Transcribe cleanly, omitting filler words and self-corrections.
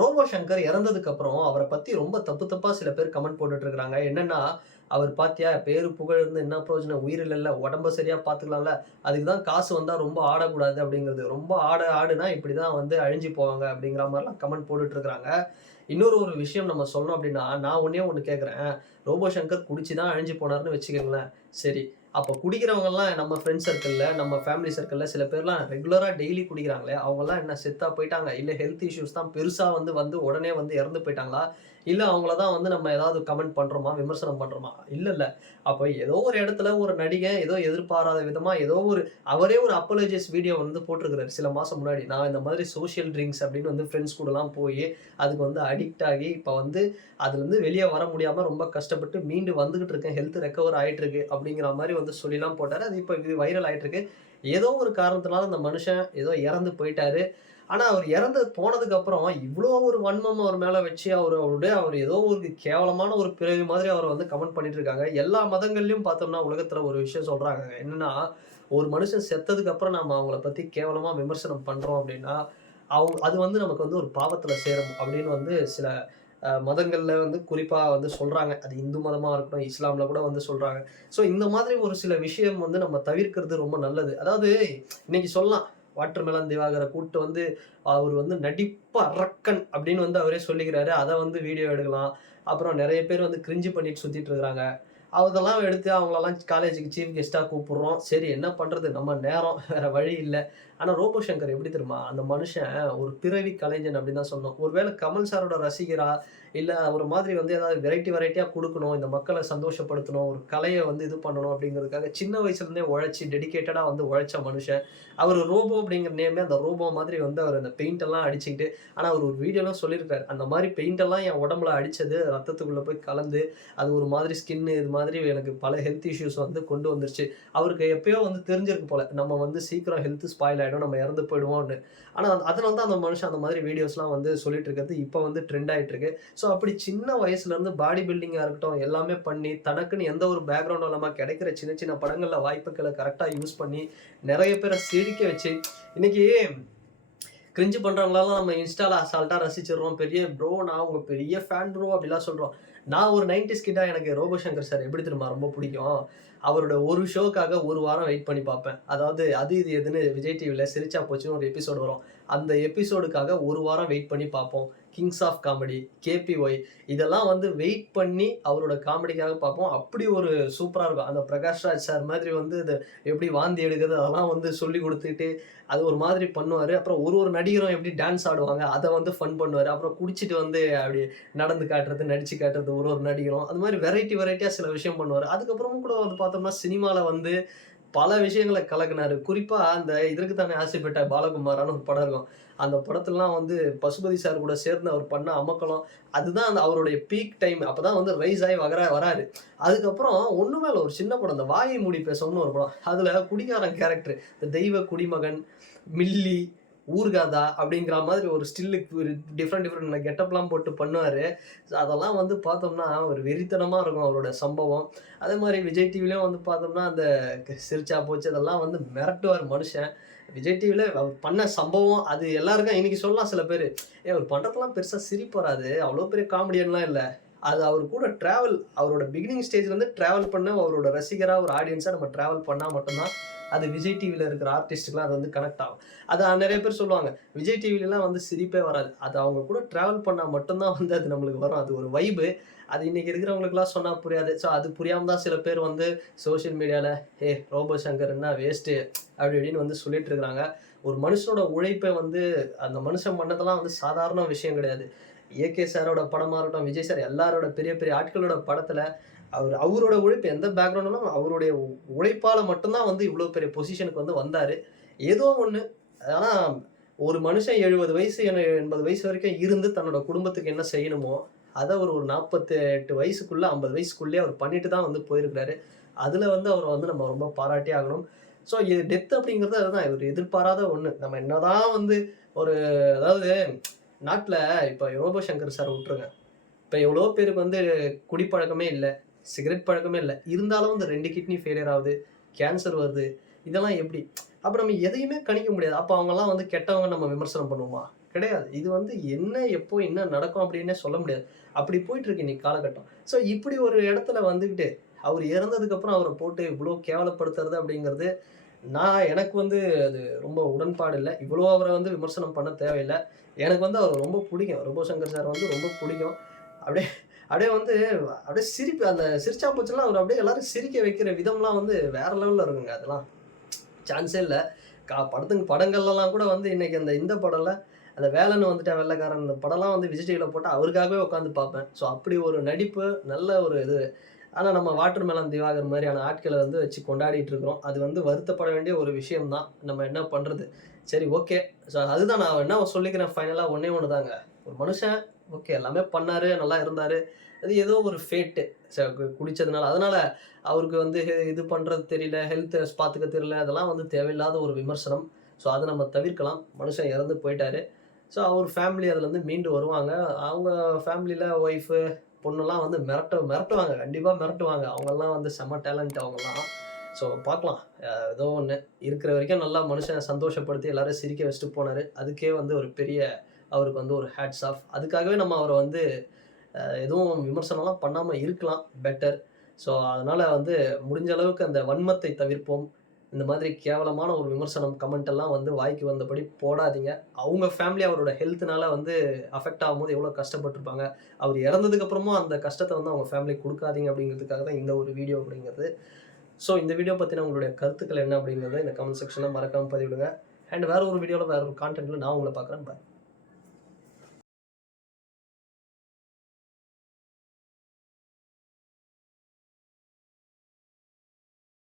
Robot Shankar இறந்ததுக்கு அப்புறம் அவரை பத்தி ரொம்ப தப்பு தப்பா சில பேர் கமெண்ட் போட்டுட்டு இருக்காங்க. என்னன்னா, அவர் பாத்தியா பேரு புகழ் இருந்து என்ன பிரயோஜனம்? உயிர் இல்லல்ல, உடம்ப சரியா பாத்துக்கலாம்ல. அதுக்கு தான் காசு வந்தா ரொம்ப ஆடக்கூடாது அப்படிங்கிறது. ரொம்ப ஆடுனா இப்படிதான் வந்து அழிஞ்சு போவாங்க அப்படிங்கிற மாரிலாம் கமெண்ட் போட்டுட்டு இருக்காங்க. இன்னொரு ஒரு விஷயம் நம்ம சொல்லணும் அப்படின்னா, நான் ஒண்ணே ஒண்ணு கேட்கிறேன். ரோபோ சங்கர் குடிச்சு தான் அழிஞ்சு போனாருன்னு வச்சுக்கங்களேன். சரி. அப்ப குடிக்கிறவங்கலாம் நம்ம ஃப்ரெண்ட்ஸ் சர்க்கிள்ல, நம்ம ஃபேமிலி சர்க்கிள்ல சில பேர்லாம் ரெகுலரா டெய்லி குடிக்கிறாங்களே, அவங்கலாம் என்ன செத்தா போயிட்டாங்க? இல்ல ஹெல்த் இஷ்யூஸ் தான் பெருசா வந்து வந்து உடனே வந்து இறந்து போயிட்டாங்களா? இல்ல அவங்கள தான் வந்து நம்ம ஏதாவது கமெண்ட் பண்றோமா? விமர்சனம் பண்றோமா? இல்லல்ல. அப்ப ஏதோ ஒரு இடத்துல ஒரு நடிகன் ஏதோ எதிர்பாராத விதமா ஏதோ ஒரு அவரே ஒரு அப்பாலஜைஸ் வீடியோ வந்து போட்டிருக்கிறாரு சில மாசம் முன்னாடி. நான் இந்த மாதிரி சோசியல் ட்ரிங்க்ஸ் அப்படின்னு வந்து ஃப்ரெண்ட்ஸ் கூடலாம் போயி, அதுக்கு வந்து அடிக்ட் ஆகி, இப்ப வந்து அதுலருந்து வெளிய வர முடியாம ரொம்ப கஷ்டப்பட்டு மீண்டு வந்துகிட்டு இருக்கேன். ஹெல்த் ரெக்கவர் ஆயிட்டு இருக்கு அப்படிங்கிற மாரி வந்து சொல்லிலாம் போட்டாரு. அது இப்ப வைரல் ஆயிட்டு இருக்கு. ஏதோ ஒரு காரணத்தினால அந்த மனுஷன் ஏதோ இறந்து போயிட்டாரு. ஆனா, அவர் இறந்து போனதுக்கு அப்புறம் இவ்ளோ ஒரு வன்மம் அவர் மேல வச்சு அவர் ஏதோ ஒரு கேவலமான ஒரு பிறவி மாதிரி அவர வந்து கமெண்ட் பண்ணிட்டு இருக்காங்க. எல்லா மதங்கள்லயும் பார்த்தோம்னா, உலகத்துல ஒரு விஷயம் சொல்றாங்க. என்னன்னா, ஒரு மனுஷன் செத்ததுக்கு அப்புறம் நாம அவங்கள பத்தி கேவலமா விமர்சனம் பண்றோம் அப்படின்னா, அது வந்து நமக்கு வந்து ஒரு பாவத்துல சேரும் அப்படின்னு வந்து சில மதங்கள்ல வந்து குறிப்பா வந்து சொல்றாங்க. அது இந்து மதமா இருக்கட்டும், இஸ்லாம்ல கூட வந்து சொல்றாங்க. ஸோ இந்த மாதிரி ஒரு சில விஷயம் வந்து நம்ம தவிர்க்கிறது ரொம்ப நல்லது. அதாவது இன்னைக்கு சொல்லலாம். வாட்டர்மெலன் திவாகர கூட்டு வந்து அவர் வந்து நடிப்பு அரக்கன் அப்படின்னு வந்து அவரே சொல்லிக்கிறாரு. அத வந்து வீடியோ எடுக்கலாம். அப்புறம் நெறைய பேர் வந்து கிரிஞ்சு பண்ணிட்டு சுத்திட்டு இருக்காங்க. அதெல்லாம் எடுத்து அவங்களலாம் காலேஜுக்கு சீஃப் கெஸ்ட்டா கூப்பிடுறோம். சரி என்ன பண்றது? நம்ம நேரம் வேற வழி இல்ல. ஆனா ரோபோ சங்கர் எப்படி தெரியுமா? அந்த மனுஷன் ஒரு பிறவி கலைஞன் அப்படின்னு தான் சொல்லணும். ஒருவேள கமல் சாரோட ரசிகரா, இல்ல ஒரு மாதிரி வந்து ஏதாவது வெரைட்டியா குடுக்கணும். இந்த மக்கள சந்தோஷப்படுத்தணும். ஒரு கலைய வந்து இது பண்ணணும் அப்படிங்கிறதுக்காக சின்ன வயசுல இருந்தே உழைச்சு டெடிகேட்டடா வந்து உழைச்ச மனுஷன். அவரு ரோபோ அப்படிங்கிற நேமே அந்த ரோபோ மாதிரி வந்து அவர் அந்த பெயிண்ட் எல்லாம் அடிச்சுக்கிட்டு ஆனா அவர் ஒரு வீடியோலாம் சொல்லியிருக்காரு. அந்த மாரி பெயிண்ட் எல்லாம் என் உடம்புல அடிச்சது ரத்தத்துக்குள்ள போய் கலந்து, அது ஒரு மாதிரி ஸ்கின் இது மாதிரி எனக்கு பல ஹெல்த் இஷ்யூஸ் வந்து கொண்டு வந்துருச்சு. அவருக்கு எப்பயோ வந்து தெரிஞ்சிருக்கு போல. நம்ம வந்து சீக்கிரம் ஹெல்த் ஸ்பாயில் ஆயிடும். நம்ம இறந்து போயிடுவோம்னு. ஆனா அதனால தான் அந்த மனுஷன் அந்த மாதிரி வீடியோஸ்லாம் வந்து சொல்லிட்டு இருக்கிறது இப்ப வந்து ட்ரெண்ட் ஆயிட்டு இருக்கு. ஸோ அப்படி சின்ன வயசுல இருந்து பாடி பில்டிங்கா இருக்கட்டும், எல்லாமே பண்ணி தனக்குன்னு எந்த ஒரு பேக்ரவுண்டும் இல்லாம கிடைக்கிற சின்ன சின்ன படங்கள்ல வாய்ப்புகள கரெக்ட்டா யூஸ் பண்ணி, நெறைய பேர சிரிக்க வச்சு இன்னைக்கு கிரிஞ்சு பண்றவங்களலாம் நம்ம இன்ஸ்டால அசால்ட்டா ரசிச்சிடுறோம். பெரிய ப்ரோ நான் உங்க பெரிய ஃபேன் ப்ரோ அப்படிலாம் சொல்றோம். நான் ஒரு 90ஸ் கிட்டா எனக்கு ரோபோ சங்கர் சார் எப்படி தெரியுமா ரொம்ப பிடிக்கும்? அவரோட ஒரு ஷோக்காக 1 வாரம் வெயிட் பண்ணி பார்ப்பேன். அதாவது அது இது எதுன்னு விஜய் டிவில சிரிச்சா போச்சுன்னு ஒரு எபிசோடு வரும். அந்த எபிசோடுக்காக 1 வாரம் வெயிட் பண்ணி பார்ப்போம். கிங்ஸ் ஆஃப் காமெடி, கேபிஒய் இதெல்லாம் வந்து வெயிட் பண்ணி அவரோட காமெடிக்காக பார்ப்போம். அப்படி ஒரு சூப்பரா இருக்கும். அந்த பிரகாஷ் ராஜ் சார் மாதிரி வந்து இத எப்படி வாந்தி எடுக்குறது அதெல்லாம் வந்து சொல்லிக் குடுத்துட்டு, அது ஒரு மாதிரி பண்ணுவாரு. அப்புறம் ஒரு ஒரு நடிகரும் எப்படி டான்ஸ் ஆடுவாங்க, அத வந்து ஃபன் பண்ணுவாரு. அப்புறம் குடிச்சிட்டு வந்து அப்படி நடந்து காட்டுறது, நடிச்சு காட்டுறது ஒரு ஒரு நடிகரும். அது மாரி வெரைட்டியா சில விஷயம் பண்ணுவாரு. அதுக்கப்புறமும் கூட வந்து பார்த்தோம்னா, சினிமால வந்து பல விஷயங்கள கலக்குனாரு. குறிப்பா அந்த இதற்கு தானே ஆசைப்பட்ட பாலகுமாரான்னு ஒரு படம் இருக்கும். அந்த படத்துலலாம் வந்து பசுபதி சார் கூட சேர்ந்து அவர் பண்ண அமர்க்களம், அதுதான் அந்த அவருடைய பீக் டைம். அப்பதான் வந்து ரைஸ் ஆயி வராரு. அதுக்கப்புறம் ஒண்ணுமே இல்ல ஒரு சின்ன படம். இந்த வாயை மூடி பேசோம்னு ஒரு படம். அதுல குடிகாரன் கேரக்டர். இந்த தெய்வ குடிமகன், மில்லி, ஊர்காதா அப்படிங்கிற மாதிரி ஒரு ஸ்டில்லுக்கு ஒரு டிஃப்ரெண்ட் கெட்டப்லாம் போட்டு பண்ணுவாரு. அதெல்லாம் வந்து பார்த்தோம்னா, ஒரு வெறித்தனமா இருக்கும் அவரோட சம்பவம். அதே மாரி விஜய் டிவிலயும் வந்து பார்த்தோம்னா, அந்த சிரிச்சா போச்சு அதெல்லாம் வந்து மிரட்டுவாரு மனுஷன். விஜய் டிவில அவர் பண்ண சம்பவம் அது எல்லாருக்கும் இன்னைக்கு சொல்லலாம் சில பேரு. அவர் பண்றதெல்லாம் பெருசா சிரிப்பு வராது. அவ்வளோ பெரிய காமெடியன்லாம் இல்ல. அது அவர் கூட அவரோட பிகினிங் ஸ்டேஜ்லேருந்து டிராவல் பண்ண அவரோட ரசிகரா, ஒரு ஆடியன்ஸா நம்ம டிராவல் பண்ணா மட்டும் தான், அது விஜய் டிவில இருக்கிற ஆர்டிஸ்ட்க்குலாம் அது வந்து கனெக்ட் ஆகும். அது நெறைய பேர் சொல்லுவாங்க. விஜய் டிவிலலாம் வந்து சிரிப்பே வராது. அது அவங்க கூட டிராவல் பண்ணா மட்டும் தான் வந்து அது நம்மளுக்கு வரும். அது ஒரு வைபு. அது இன்னைக்கு இருக்கிறவங்களுக்குலாம் சொன்னா புரியாது. ஸோ அது புரியாம தான் சில பேர் வந்து சோசியல் மீடியால, ரோபோ சங்கர் என்ன வேஸ்ட்டு" அப்படி இப்படின்னு வந்து சொல்லிட்டு இருக்கிறாங்க. ஒரு மனுஷனோட உழைப்ப வந்து அந்த மனுஷன் பண்ணதெல்லாம் வந்து சாதாரண விஷயம் கிடையாது. ஏகே சாரோட படமா இருக்கட்டும், விஜய் சார் எல்லாரோட பெரிய பெரிய ஆட்களோட படத்துல அவரோட உழைப்பு எந்த பேக்ரவுண்ட்லும் அவருடைய உழைப்பால மட்டும் தான் வந்து இவ்ளோ பெரிய பொசிஷனுக்கு வந்து வந்தாரு. ஏதோ ஒண்ணு ஆனா ஒரு மனுஷன் 70 வயசு 80 வயசு வரைக்கும் இருந்து தன்னோட குடும்பத்துக்கு என்ன செய்யணுமோ, அத ஒரு 48 வயசுக்குள்ள 50 வயசுக்குள்ளயே அவர் பண்ணிட்டு தான் வந்து போயிருக்கிறாரு. அதுல வந்து அவர வந்து நம்ம ரொம்ப பாராட்டியே ஆகணும். ஸோ டெத் அப்படிங்கிறது அதுதான். ஒரு எதிர்பாராத ஒண்ணு. நம்ம என்னதான் வந்து ஒரு அதாவது நாட்ல இப்ப ரோபோ சங்கர் சார விட்டுருங்க. இப்ப எவ்வளவோ பேருக்கு வந்து குடிப்பழக்கமே இல்ல. சிகரெட் பழக்கமே இல்ல. இருந்தாலும் இந்த 2 கிட்னி ஃபெயிலியர் ஆவுது. கேன்சர் வருது. இதெல்லாம் எப்படி? அப்ப நம்ம எதையுமே கணிக்க முடியாது. அப்ப அவங்கலாம் வந்து கெட்டவங்கன்னு நம்ம விமர்சனம் பண்ணுவோமா? கிடையாது. இது வந்து என்ன, எப்போ, என்ன நடக்கும் அப்டின்னே சொல்ல முடியாது. அப்படி போயிட்டு இருக்கு இன்னைக்கு காலகட்டம். ஸோ இப்படி ஒரு இடத்துல வந்துகிட்டு, அவரு இறந்ததுக்கு அப்புறம் அவர போட்டு இவ்ளோ கேவலப்படுத்துறது அப்படிங்கிறது, எனக்கு வந்து அது ரொம்ப உடன்பாடு இல்ல. இவ்ளோ அவர வந்து விமர்சனம் பண்ண தேவையில்ல. எனக்கு வந்து அவர ரொம்ப புடிக்கும். ரோபோ சங்கர் சார் வந்து ரொம்ப புடிக்கும். அப்படியே அப்படியே வந்து அப்படியே சிரிப்பு அந்த சிரிச்சா போச்சுலாம் அவரு அப்படியே எல்லாரும் சிரிக்க வைக்கிற விதம்லாம் வந்து வேற லெவல்ல இருக்குங்க அதெல்லாம். சான்ஸே இல்ல. படங்கள்லலாம் கூட வந்து இன்னைக்கு இந்த படம்ல, அந்த வேலன்னு வந்துட்டான் வெள்ளைக்காரன் இந்த படம்லாம் வந்து விஜய் டிவில போட்டா அவருக்காகவே உட்காந்து பார்ப்பேன். ஸோ அப்படி ஒரு நடிப்பு, நல்ல ஒரு இது. ஆனா நம்ம வாட்டர் மெலன் திவாகர் மாரியான ஆட்கள வந்து வச்சு கொண்டாடிட்டு இருக்கிறோம். அது வந்து வருத்தப்பட வேண்டிய ஒரு விஷயம் தான். நம்ம என்ன பண்றது? சரி ஓகே. ஸோ அதுதான் நான் என்ன சொல்லிக்கிறேன் ஃபைனலா ஒண்ணே ஒண்ணு தாங்க. ஒரு மனுஷன் ஓகே எல்லாமே பண்ணாரு, நல்லா இருந்தாரு. அது ஏதோ ஒரு ஃபேட்டு. குடிச்சதுனால. அதனால அவருக்கு வந்து இது பண்றது தெரியல, ஹெல்த்த பாத்துக்க தெரியல. அதெல்லாம் வந்து தேவையில்லாத ஒரு விமர்சனம். ஸோ அத நம்ம தவிர்க்கலாம். மனுஷன் இறந்து போயிட்டாரு. ஸோ அவர் ஃபேமிலி அதுலருந்து மீண்டு வருவாங்க. அவங்க ஃபேமிலில ஒய்ஃபு, பொண்ணுலாம் வந்து மிரட்டுவாங்க. கண்டிப்பா மிரட்டுவாங்க. அவங்கலாம் வந்து செம்ம டேலண்ட் அவங்கலாம். ஸோ பார்க்கலாம். ஏதோ ஒண்ணு. இருக்கிற வரைக்கும் நல்லா மனுஷன் சந்தோஷப்படுத்தி எல்லாரையும் சிரிக்க வச்சுட்டு போனாரு. அதுக்கே வந்து ஒரு பெரிய அவருக்கு வந்து ஒரு ஹேட்ஸ் ஆஃப். அதுக்காகவே நம்ம அவர வந்து எதுவும் விமர்சனம்லாம் பண்ணாம இருக்கலாம் பெட்டர். ஸோ அதனால வந்து முடிஞ்ச அளவுக்கு அந்த வன்மத்தை தவிர்ப்போம். இந்த மாதிரி கேவலமான ஒரு விமர்சனம், கமெண்ட் எல்லாம் வந்து வாய்க்கு வந்தபடி போடாதீங்க. அவங்க ஃபேமிலி அவரோட ஹெல்த்னால வந்து அஃபெக்ட் ஆகும்போது எவ்வளோ கஷ்டப்பட்டுருப்பாங்க. அவர் இறந்ததுக்கு அப்புறமும் அந்த கஷ்டத்த வந்து அவங்க ஃபேமிலிக்கு குடுக்காதீங்க அப்படிங்கிறதுக்காக தான் இந்த ஒரு வீடியோ அப்படிங்கிறது. ஸோ இந்த வீடியோ பத்தின உங்களுடைய கருத்துக்கள் என்ன அப்படிங்கிறத இந்த கமெண்ட் செக்ஷன்ல மறக்காம பதிவிடுங்க. அண்ட் வேற ஒரு வீடியோல வேற ஒரு கான்டென்ட்ல நான் உங்கள பார்க்குறேன். பாய்.